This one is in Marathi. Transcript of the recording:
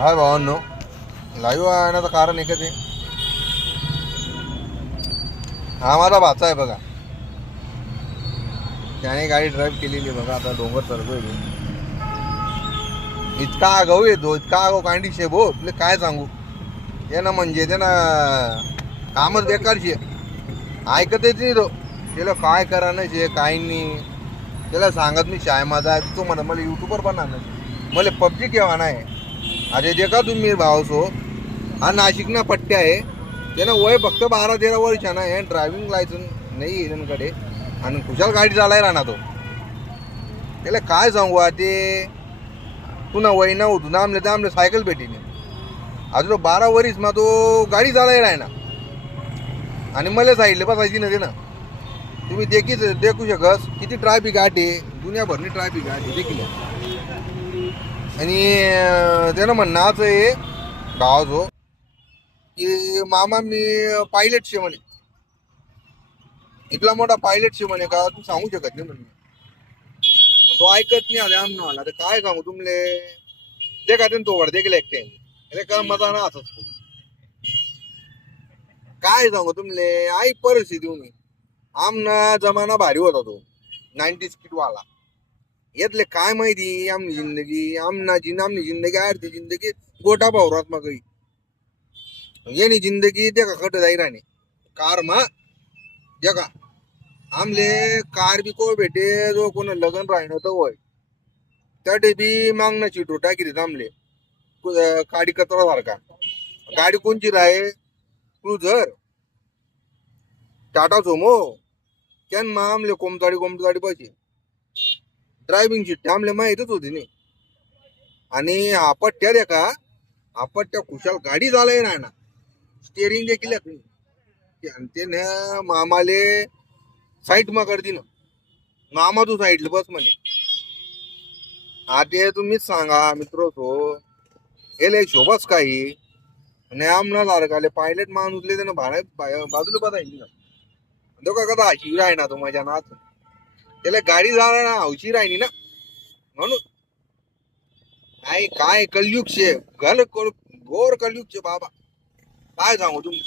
हाय भावांनो, लाईव्ह येण्याचं कारण एकच आहे. हा माझा भाचा आहे बघा, त्याने गाडी ड्राईव्ह केलेली बघा. आता डोंगर चढतोय तो. इतका आगाऊ येतो, इतका आगाऊ कांडी शे भो, तुला काय सांगू. ते ना म्हणजे ते ना कामच बेकारशी ऐकतच नाही तो. त्याला काय करा नाही काय नाही. त्याला सांगत मी शाय माझा आहे तो म्हणा मला युट्यूबर बनणार नाही, मला पबजी केव्हा नाही. अरे जे का तुम्ही भाव सो हा नाशिक ना पट्टे आहे. त्यानं वय फक्त 12-13 वर्षानं आहे. ड्रायव्हिंग लायसन्स नाही त्यांकडे आणि खुशाल गाडी चालाय राहणार तो. त्याला काय सांगू ते पुन्हा वय ना होतो ना आमले सायकल भेटीने अजून 12 वर्ष मग तो गाडी चालाय राहणार. आणि मला साईडले बसायची ना ते ना. तुम्ही देखू शकस किती ट्रॅफिक आहे, दुनियाभरनी ट्रॅफिक आहे देखील. आणि त्यानं म्हणणं असं आहे गावात हो की मामा मी पायलट शे म्हणे, इथला मोठा पायलट शे म्हणे का तू सांगू शकत नाही म्हणे. तो ऐकत नाही. आले आमना आला तर काय सांगू तुमले. ते का तो वर देखील एकटे अरे का मजा ना असंच काय सांगू तुमले. आई परिस्थिती होऊन आमना जमाना भारी होता तो 90 स्पीड वाला. येतले काय माहिती आमनी जिंदगी आमनी जिंदगी अर्धी जिंदगी गोटा भावरात मग येणी जिंदगी ते का कट जाई राणी कार मा जे का आमले कार बी को भेटे जो कोण लग्न राहिलं तर होय त्या बी मागणं चिटो टाकी आमले काडी कचरा सारखा. गाडी कोणची राहे क्रुझर टाटा सोमो त्यान मा आमले कोमताडी पाहिजे. ड्रायव्हिंग सीट आमले माहीतच होती नाही. आणि आपट्या दे का आपट्या खुशाल गाडी चालाय ना स्टेरिंग देखील ते ना मामाले साईट मा करती ना मामा तू साईडला बस म्हणे. हा ते तुम्हीच सांगा मित्र तो हे शोभाच काही आणि आमना सारखाले पायलट माणूसले त्यानं बाजूला बसायची ना. तो का कदा हशी राही ना तो माझ्या नाच त्याला गाडी जाणार ना हौशी राहिली ना म्हणून. काय काय कलयुग शे घोर कलयुग शे बाबा. काय सांगू तुम्ही.